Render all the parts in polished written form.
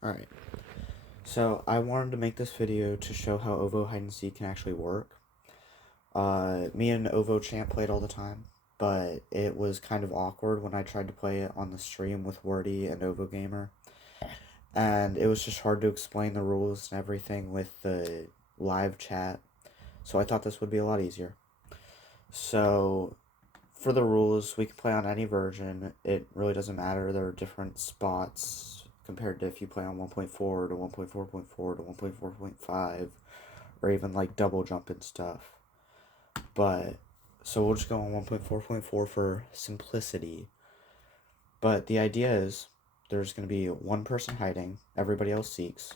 Alright, so I wanted to make this video to show how OvO hide and seek can actually work. Me and OvOChamp played all the time, but it was kind of awkward when I tried to play it on the stream with Wordy and OvOGamer. And it was just hard to explain the rules and everything with the live chat, so I thought this would be a lot easier. So, for the rules, we can play on any version. It really doesn't matter. There are different spots compared to if you play on 1.4 to 1.4.4 to 1.4.5, or even like double jump and stuff. But, so we'll just go on 1.4.4 for simplicity. But the idea is there's going to be one person hiding, everybody else seeks,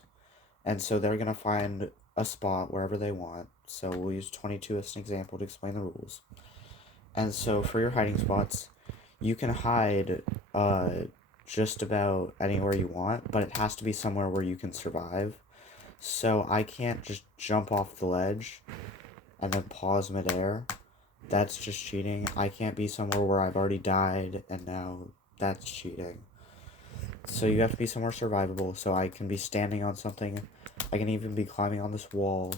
and so they're going to find a spot wherever they want. So we'll use 22 as an example to explain the rules. And so for your hiding spots, you can hide just about anywhere you want, but it has to be somewhere where you can survive. So I can't just jump off the ledge and then pause midair. That's just cheating. I can't be somewhere where I've already died and now that's cheating. So you have to be somewhere survivable. So I can be standing on something. I can even be climbing on this wall,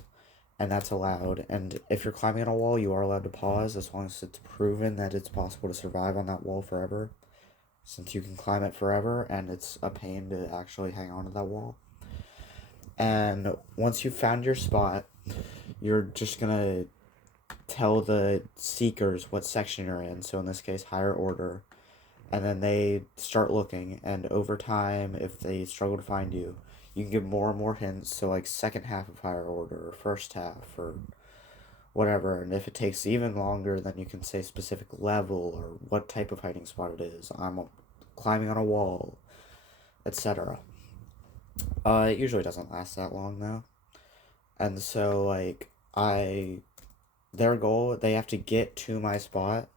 and that's allowed. And if you're climbing on a wall, you are allowed to pause as long as it's proven that it's possible to survive on that wall forever, since you can climb it forever and it's a pain to actually hang on to that wall. And once you've found your spot, you're just gonna tell the seekers what section you're in, so in this case higher order, and then they start looking, and over time, if they struggle to find you, you can give more and more hints, so like second half of higher order, or first half, or whatever, and if it takes even longer, then you can say specific level, or what type of hiding spot it is. I'm climbing on a wall, etc. It usually doesn't last that long, though. And so, like, their goal, they have to get to my spot,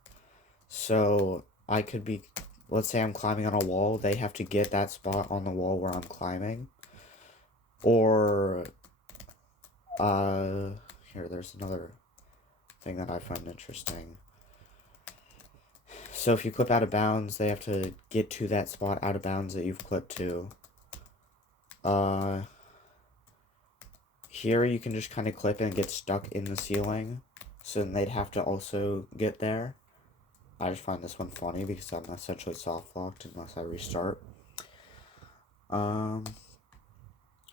so I could be, let's say I'm climbing on a wall, they have to get that spot on the wall where I'm climbing. Or, here, there's another thing that I find interesting. So if you clip out of bounds, they have to get to that spot out of bounds that you've clipped to. Here you can just kind of clip and get stuck in the ceiling, so then they'd have to also get there. I just find this one funny because I'm essentially soft locked unless I restart.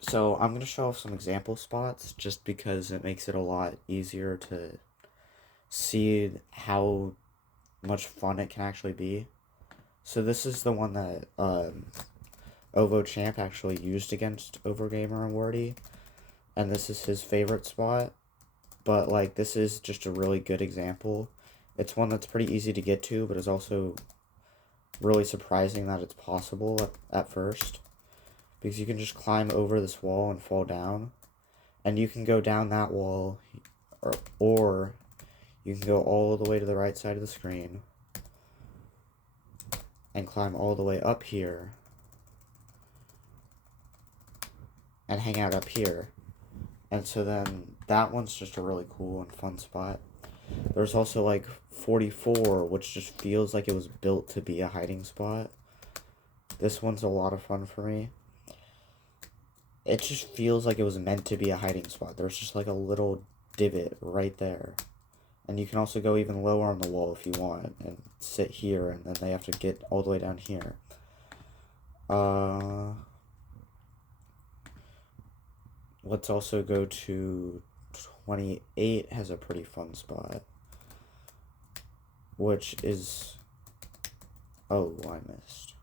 So I'm going to show off some example spots just because it makes it a lot easier to see how much fun it can actually be. So this is the one that OvOChamp actually used against OvOGamer and Wordy, and this is his favorite spot. But like, this is just a really good example. It's one that's pretty easy to get to, but is also really surprising that it's possible at first, because you can just climb over this wall and fall down, and you can go down that wall, or you can go all the way to the right side of the screen and climb all the way up here and hang out up here. And so then that one's just a really cool and fun spot. There's also like 44, which just feels like it was built to be a hiding spot. This one's a lot of fun for me. It just feels like it was meant to be a hiding spot. There's just like a little divot right there. And you can also go even lower on the wall if you want and sit here, and then they have to get all the way down here. Let's also go to 28, has a pretty fun spot, which is, oh, I missed.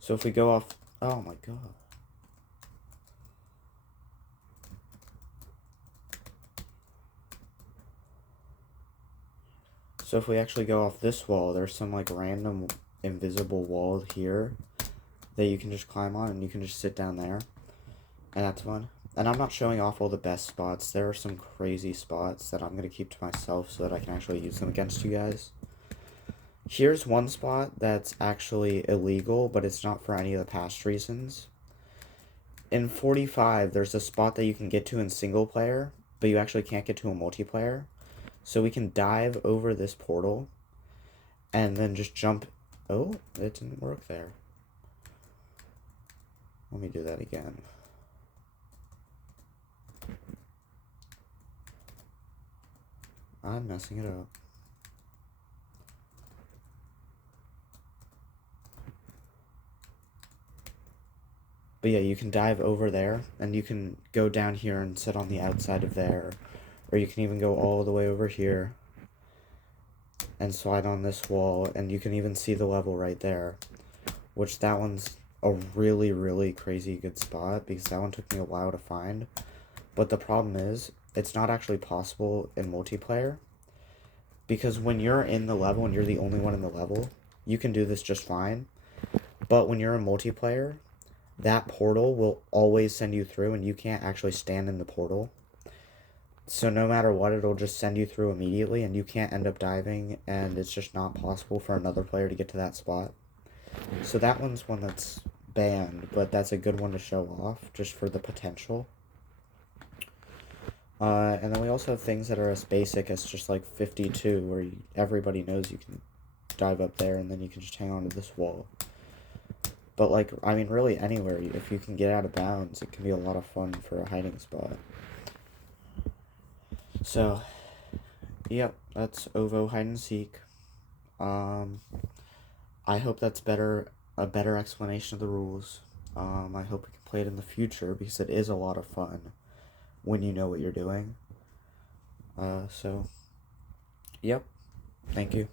So if we go off, oh my god. So if we actually go off this wall, there's some like random invisible wall here that you can just climb on, and you can just sit down there, and that's fun. And I'm not showing off all the best spots. There are some crazy spots that I'm going to keep to myself so that I can actually use them against you guys. Here's one spot that's actually illegal, but it's not for any of the past reasons. In 45, there's a spot that you can get to in single player, but you actually can't get to in multiplayer. So we can dive over this portal, and then just jump. Oh, it didn't work there. Let me do that again. I'm messing it up. But yeah, you can dive over there, and you can go down here and sit on the outside of there. Or you can even go all the way over here and slide on this wall, and you can even see the level right there. Which that one's a really, really crazy good spot, because that one took me a while to find. But the problem is, it's not actually possible in multiplayer. Because when you're in the level and you're the only one in the level, you can do this just fine. But when you're in multiplayer, that portal will always send you through, and you can't actually stand in the portal. So no matter what, it'll just send you through immediately, and you can't end up diving, and it's just not possible for another player to get to that spot. So that one's one that's banned, but that's a good one to show off, just for the potential. And then we also have things that are as basic as just like 52, where everybody knows you can dive up there, and then you can just hang on to this wall. But, like, I mean, really anywhere, if you can get out of bounds, it can be a lot of fun for a hiding spot. So, yep, that's OvO Hide and Seek. I hope that's a better explanation of the rules. I hope we can play it in the future, because it is a lot of fun when you know what you're doing. So, yep, thank you.